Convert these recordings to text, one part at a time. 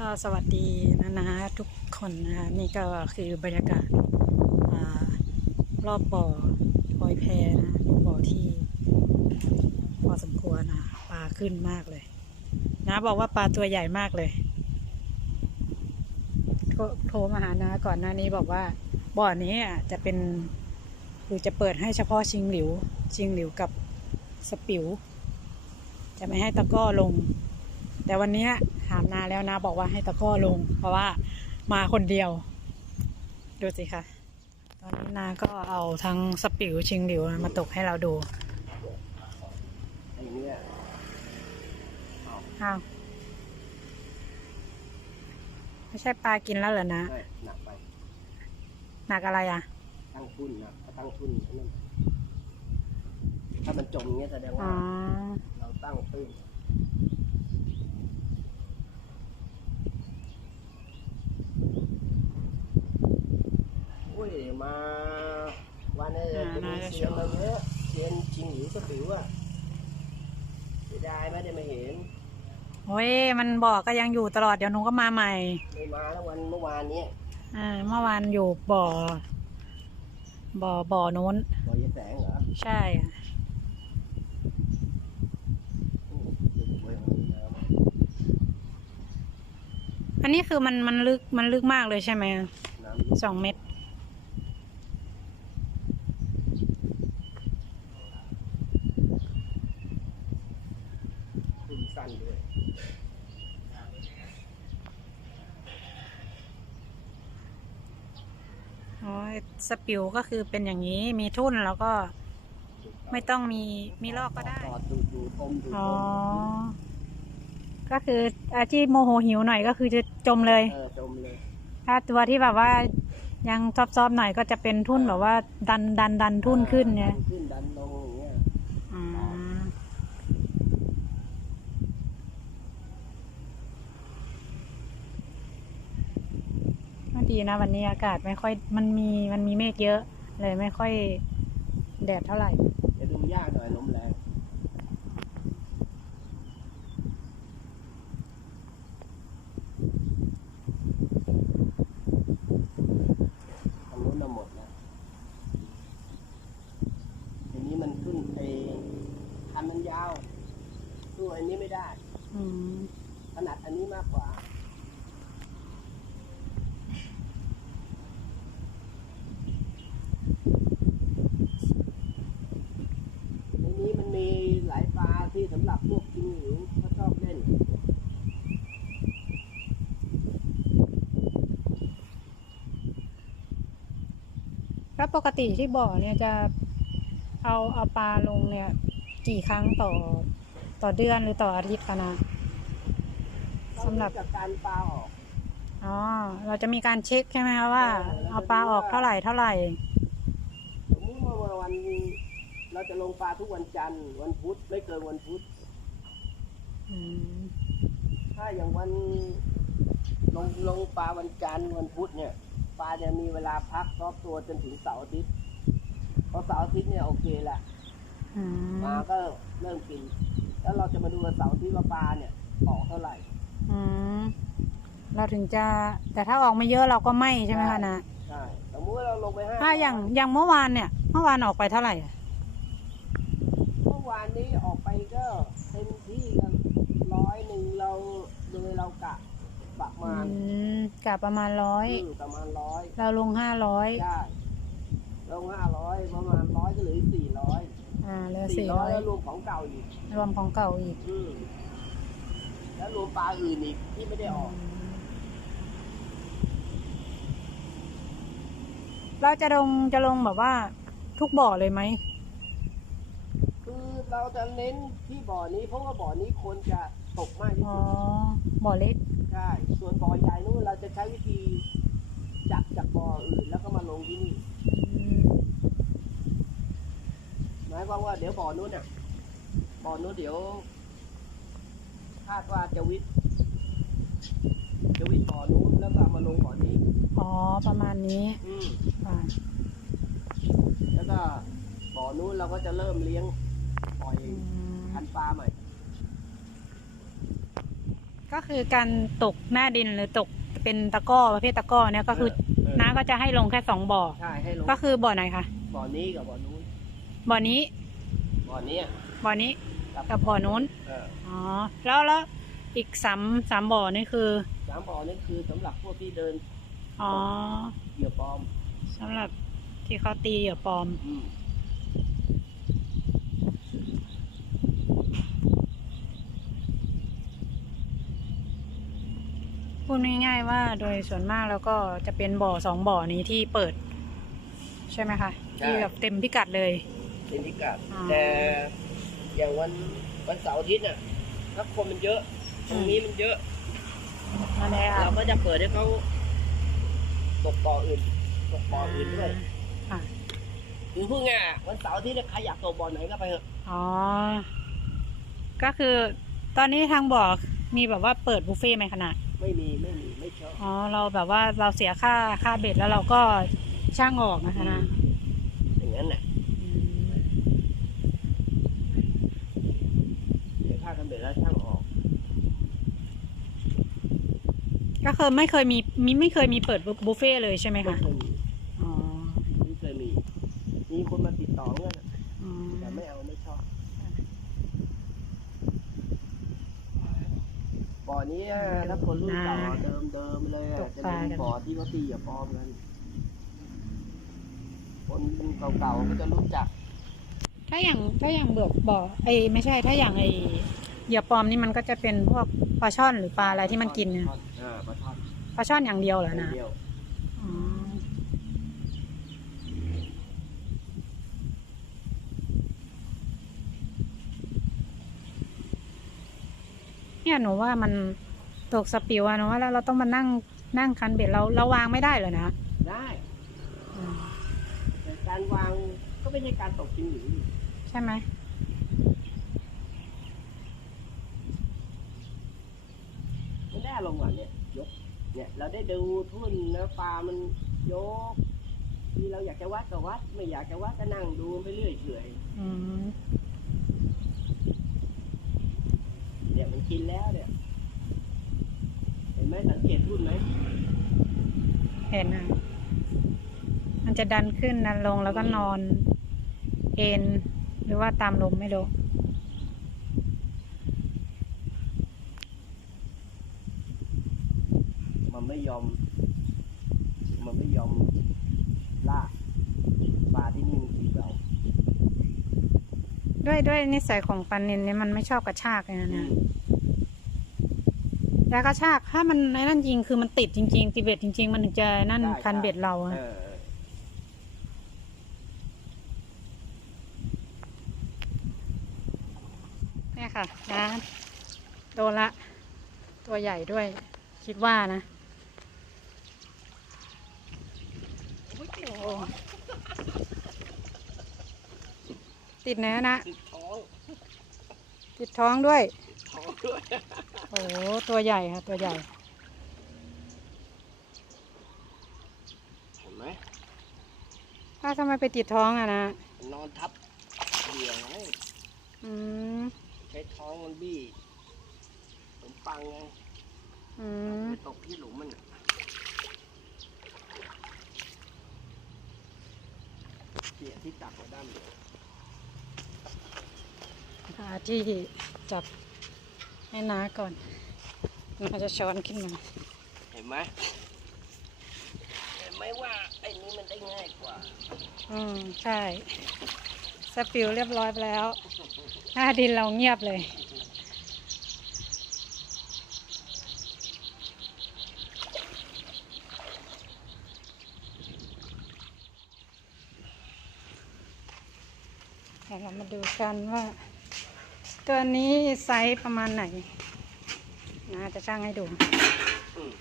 ก็สวัสดีนะนะทุกคนนะคะนี่ก็คือบรรยากาศอรอบบ่อหอยแพนะบ่อที่พอสมควรนะปลาขึ้นมากเลยนะบอกว่าปลาตัวใหญ่มากเลยโทรโทรมาหานะก่อนหน้านี้บอกว่าบ่อนี้อะจะเป็นคือจะเปิดให้เฉพาะชิงหลิว ชิงหลิวกับสปิว จะไม่ให้ตะก้อลง แต่วันนี้ามนาแล้วนะบอกว่าให้ตะกร้อลง เพราะว่ามาคนเดียว ดูสิคะตอนนี้นาก็เอาทั้งสปิวชิงหลิวมาตกให้เราดูไอ้เนี่ยอ้าวไม่ใช่ปลากินแล้วเหรอนะไม่หนักไปหนักอะไรอะ ตั้งทุนนะถ้าตั้งทุนนั่นถ้ามันจมอย่างเงี้ยแสดงอ๋ว่าอเราตั้งตื้น ยมาวันนี้จะมีเสียงมาเยอะเสียงจริงหรือสปิวอะเสียดายไม่ได้มาเห็นโอ้ยมันบอกก็ยังอยู่ตลอดเดี๋ยวหนูก็มาใหม่ไม่มาแล้ววันเมื่อวานเนี้ยอ่าเมื่อวานอยู่บ่อ บ่อบ่อโน้นรอยายแสงเหรอใช่ค่ะโอ้เด็กเว้ยมันมีน้ำอันนี้คือมันมันลึกมันลึกมากเลยใช่ไหมน้ำสองเมตร สั้นด้วยอ๋อสปิวก็คือเป็นอย่างนี้มีทุ่นแล้วก็ไม่ต้องมีมีลอกก็ได้จอดดูดูต้มดูอ๋อต้มก็คืออาที่โมโหหิวหน่อยก็คือจะจมเลย เออจมเลยถ้าตัวที่แบบว่ายังซอบๆหน่อยก็จะเป็นทุ่นแบบว่าดันดันดันทุ่นขึ้นเนี่ย ดัขึ้นดันลงอย่างเงี้ย อืมก็ ดีนะ วันนี้อากาศไม่ค่อยมันมีมันมีเมฆเยอะ เลยไม่ค่อยแดดเท่าไหร่ จะดูยากหน่อยลมแรงทางนู้นน่ะหมดแล้วทีนี้มันขึ้นไอ้คันมันยาวสู้อันนี้ไม่ได้ อืม ถนัดอันนี้มากกว่า ในนี้มันมีหลายปลาที่สำหรับพวกกินหิวเขาชอบเล่น แล้วปกติที่บ่อเนี่ยจะเอาเอาปลาลงเนี่ย กี่ครั้งต่อต่อเดือนหรือต่ออาทิตย์คะนะสำหรับจากการปลาออกอ๋อเราจะมีการเช็คใช่ไหมคะว่า เอาปลาออกเท่าไหร่เท่าไหร่สมมติว่าวันเราจะลงปลาทุกวันจันทร์วันพุธไม่เกินวันพุธอืมถ้าอย่างวันลงลงปลาวันจันทร์วันพุธเนี่ย ปลาจะมีเวลาพักรอบตัวจนถึงเสาร์อาทิตย์เพราะเสาร์อาทิตย์เนี่ยโอเคแหละอืปลามก็เริ่มกิน แล้วเราจะมาดูวันเสาร์อาทิตย์ว่าปลาเนี่ยออกเท่าไหร่ อืมเราถึงจะ แต่ถ้าออกไม่เยอะเราก็ไม่ใช่ไหมคะนะใช่สมมติว่าเราลงไปห้าถ้าอย่างอย่างเมื่อวานเนี่ย เมื่อวานออกไปเท่าไหร่อะเมื่อวานนี้ออกไปก็เต็มที่กันร้อยหนึ่งเราโดยเรากะประ อื มาณมกะประมาณร้อย อืมประมาณร้อยเราลงห้าร้อยได้ลงห้าร้อยประมาณร้อยก็เหลือสี่ร้อยอ่าเหลือสี่สี่ร้ร้ออยยแล้วรวมของเก่าอีกรวมของเก่าอีกอืมแล้วรวมปลาอื่นอีกที่ไม่ได้ออก เราจะลงจะลงแบบว่า ทุกบ่อเลยไหมคือเราจะเน้นที่บ่อนี้เพราะว่าบ่อนี้คนจะ ตกมากที่อ๋อสุดบ่อเล็กใช่ส่วนบ่อใหญ่นู้นเราจะใช้วิธีจับจากบ่ออื่นแล้วก็มาลงที่นี่ อืมหมายความว่าเดี๋ยวบ่อนู้นอะบ่อนู้นเดี๋ยวคาดว่าจะวิทย์จะวิทย์บ่อนู้นแล้วก็เอามาลงบ่อนี้ อ๋อ ประมาณนี้อืมอ่าแล้วก็บ่อนู้นเราก็จะเริ่มเลี้ยงปล่อยอืมพันธุ์ปลาใหม่ ก็ก็คือการตกหน้าดินหรือตกเป็นตะกร้อประเภทตะกร้อเนี่ยก็คือเออน้าก็จะให้ลงแค่สองบ่อ ใช่ให้ลงก็คือบ่อไหนคะ บ่อนี้กับบ่อนู้นบ่อนี้ บ่อนี้บ่อนี้ กับบ่อนู้น เอออ๋อ แล้วแล้วอีกสามสามบ่อนี่คือ สามบ่อนี่คือสำหรับพวกที่เดินอ๋อเหยื่อปลอมสำหรับที่เขาตีเหยื่อปลอม อืม พูดง่ายๆว่าโดยส่วนมากแล้วก็จะเป็นบ่อสองบ่อนี้ที่เปิด ใช่ไหมคะที่แบบเต็มพิกัดเลย เป็นพิกัดอ๋อแต่อย่างวันวันเสาร์อาทิตย์น่ะถ้าคนมันเยอะตรงนี้มันเยอะ นั่นแหละเราก็จะเปิดให้เขาตกบ่ออื่นตกบ่ออื่นด้วยค่ะคือพูดง่ายๆวันเสาร์อาทิตย์เนี่ยใครอยากตกบ่อไหนก็ไปเถอะอ๋อ ก็คือตอนนี้ทางบ่อมีแบบว่าเปิดบุฟเฟ่ต์ไหมขนาด ไม่มีไม่มีไม่ชอบอ๋อเราแบบว่าเราเสียค่าค่าเบ็ดแล้วเราก็ช่างออกนะคะนะอย่างนั้นน่ะอืมเดี๋ยวค่ากันเบ็ดแล้วช่างออกก็คือไม่เคยมีมีไม่เคยมีเปิดบุฟเฟ่ต์เลยใช่ไหมไม่คะเคยมี อ๋อ ไม่เคยมี มีคนมาติดต่อเงี้ยนะ อ๋อ แต่ไม่เอาไม่ชอบบ่อ นี้อะถ้าคนรุ่นเก่าอะเดิมเดิมๆเลยอะจะเป็นบ่อที่เขาตีอย่าปลอมกันคนเก่าๆก็จะรู้จัก ถ้าอย่างถ้าอย่างเบือกบ่อไอยไม่ใช่ถ้าอย่างไอเหยื่อปลอมนี่มันก็จะเป็นพวกปลาช่อนหรือปลาอะไรที่มันกินเนี่ยอ่าปลาทอดปลาช่อนอย่างเดียวเหรอนะเดียวอ๋อเนี่ยหนูว่ามัน ตกสปิวอะหนูว่าแล้วเราต้องมานั่งนั่งคันเบ็ดเราเราวางไม่ได้เหรอนะได้อืมแต่การวางก็ไม่ใช่การตกจริงหรือใช่ไหมมันได้อารมณ์ก่อนเนี่ยยกเนี่ย เราได้ดูทุ่นนะปลามันยกที่เราอยากจะวัดก็วัด ไม่อยากจะวัดก็นั่งดูไปเรื่อยเฉยอืมเนี่ยมันกินแล้วเนี่ยเห็น ไหมสังเกตทุ่นไหมเห็นอะมันจะดันขึ้นดันลงแล้วก็นอน เอ็นหรือว่าตามลมไม่รู้มันไม่ยอม มันไม่ยอมล่าปลาที่นี่มันกินเราด้วยด้วยนิสัยของปันนินเนี่ยมันไม่ชอบกระชากเลยนะเนี่ย แล้วกระชากถ้ามันในนั่นจริงคือมันติดจริงๆติเบ็ดจริง ๆ มันถึงจะนั่นใช่คันใช่เบ็ดเราอะเออเนี่ยค่ะนะโดนละ ตัวใหญ่ด้วย คิดว่านะโอ้โหติดเนื้อนะ ติดท้องติดท้องด้วยท้อง ด้วยโอ้โหตัวใหญ่ค่ะ ตัวใหญ่ เห็นไหมถ้าทำไมไปติดท้องอะนะนอนทับเหยื่อไงอืม ใช้ท้องมันบี้ผมปังไงอืม ไปตกที่หลุมมันน่ะเกี่ยที่ตักมาด้านเดียว หาที่จับ ให้น้าก่อนน้าจะช้อนขึ้นมา เห็นไหมเห็นไหมว่าไอ้นี้มันได้ง่ายกว่า อืมใช่สปิวเรียบร้อยไปแล้วหน้าดินเราเงียบเลยเดี๋ยวเรามาดูกันว่า ตัวนี้ไซส์ประมาณไหนนะจะช่างให้ดูอืม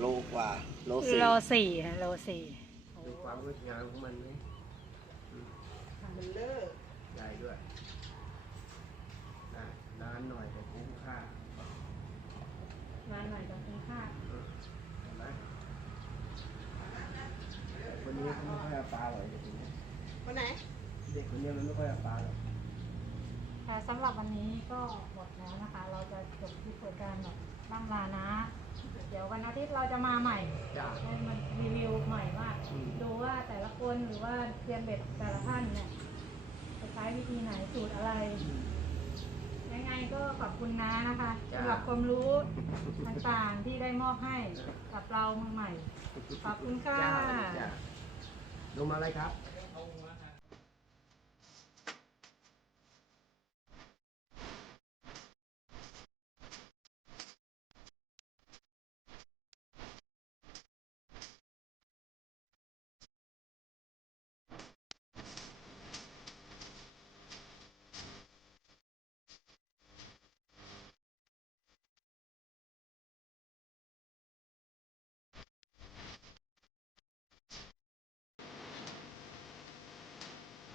โลกว่า โลสี่โลสี่ค่ะโลสี่โอ้ดูความงดงามของมันไหมอืมมันเลิกใหญ่ด้วยนะนานหน่อยแต่คุ้มค่าร้านหน่อยก็คุ้มค่า เห็นไหมค นนี้เขาไม่ค่อยเอาปลาหรอกเด็กคนนี้คนไหน เด็กคนนี้มันไม่ค่อยปลาแล้วค่ะสำหรับวันนี้ก็หมดแล้วนะคะ เราจะจบที่เปิดการแบบล่ำลานะ เดี๋ยววันอาทิตย์เราจะมาใหม่จ้าให้มันรีวิวใหม่ว่าอืม ดูว่าแต่ละคนหรือว่าเทียนเบ็ดแต่ละท่านเนี่ยจะใช้วิธีไหนสูตรอะไร ยังไงก็ขอบคุณนะนะคะสำหรับความรู้ต่างๆที่ได้มอบให้กับเรามือใหม่ ขอบคุณค่ะ จ้าจ้า ลงมาเลยครับ